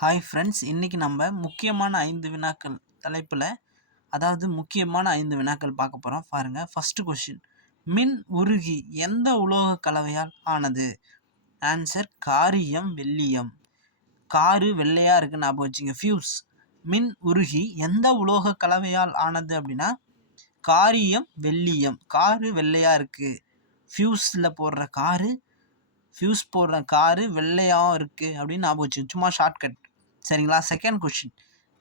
Hi friends, இன்றைக்கி நம்ம முக்கியமான 5 வினாக்கள் தலைப்பில் முக்கியமான 5 வினாக்கள் பார்க்க போகிறோம். பாருங்கள். ஃபஸ்ட்டு கொஷின், மின் உருகி எந்த உலோக கலவையால் ஆனது? ஆன்சர் காரியம் வெள்ளியம். காரு வெள்ளையாக இருக்குன்னு ஞாபகம் வச்சுங்க. ஃபியூஸ். மின் உருகி எந்த உலோக கலவையால் ஆனது அப்படின்னா காரியம் வெள்ளியம். காரு வெள்ளையாக இருக்குது. ஃபியூஸில் போடுற காரு வெள்ளையாகவும் இருக்குது அப்படின்னு ஞாபகம் வச்சுங்க. சும்மா ஷார்ட்கட். சரிங்களா? செகண்ட் கொஷின்,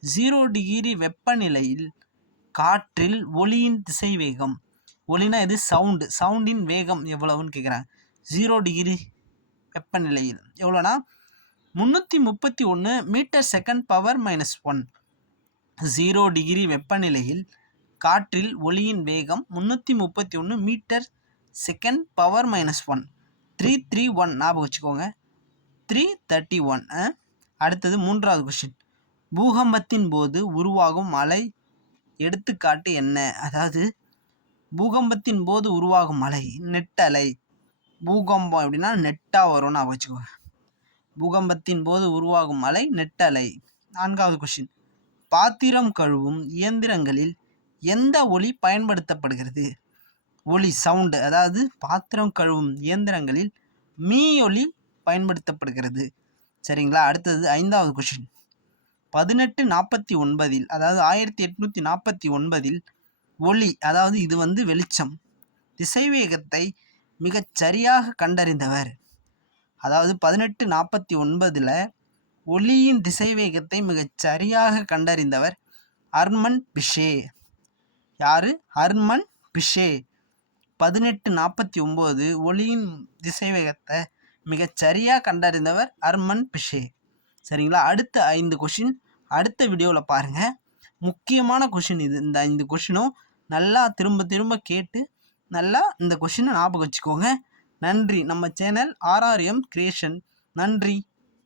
0 டிகிரி வெப்பநிலையில் காற்றில் ஒளியின் திசைவேகம். ஒளினா எது? சவுண்டின் வேகம் எவ்வளவுன்னு கேட்குறாங்க. 0 டிகிரி வெப்பநிலையில் எவ்வளோனா 331 மீட்டர் செகண்ட் பவர் -1. 0 டிகிரி வெப்பநிலையில் காற்றில் ஒளியின் வேகம் 331 மீட்டர் செகண்ட் பவர் -1. 331 ஞாபகம் வச்சுக்கோங்க. 331. அடுத்தது மூன்றாவது கொஷின், பூகம்பத்தின் போது உருவாகும் அலை எடுத்துக்காட்டு என்ன? அதாவது பூகம்பத்தின் போது உருவாகும் அலை நெட்டலை. பூகம்பம் எப்படின்னா நெட்டாக வரும்னு ஞாபகம் வச்சுக்கோங்க. பூகம்பத்தின் போது உருவாகும் அலை நெட்டலை. நான்காவது கொஷின், பாத்திரம் கழுவும் இயந்திரங்களில் எந்த ஒலி பயன்படுத்தப்படுகிறது? ஒலி சவுண்டு. அதாவது பாத்திரம் கழுவும் இயந்திரங்களில் மீ ஒலி பயன்படுத்தப்படுகிறது. சரிங்களா? அடுத்தது ஐந்தாவது கொஷின், 1849 அதாவது 1849 ஒளி, அதாவது இது வெளிச்சம், திசைவேகத்தை மிகச் சரியாக கண்டறிந்தவர். அதாவது 1849 ஒளியின் திசைவேகத்தை மிகச் சரியாக கண்டறிந்தவர் ஹர்மன் பிஷே. யாரு? ஹர்மன் பிஷே. 1849 ஒளியின் திசைவேகத்தை மிகச் சரியாக கண்டறிந்தவர் ஹர்மன் பிஷே. சரிங்களா? அடுத்த 5 கொஷின் அடுத்த வீடியோவில் பாருங்கள். முக்கியமான கொஷின் இது. இந்த 5 கொஷினும் நல்லா திரும்ப திரும்ப கேட்டு நல்லா இந்த கொஷினை ஞாபகம் வச்சுக்கோங்க. நன்றி. நம்ம சேனல் RRM கிரியேஷன். நன்றி.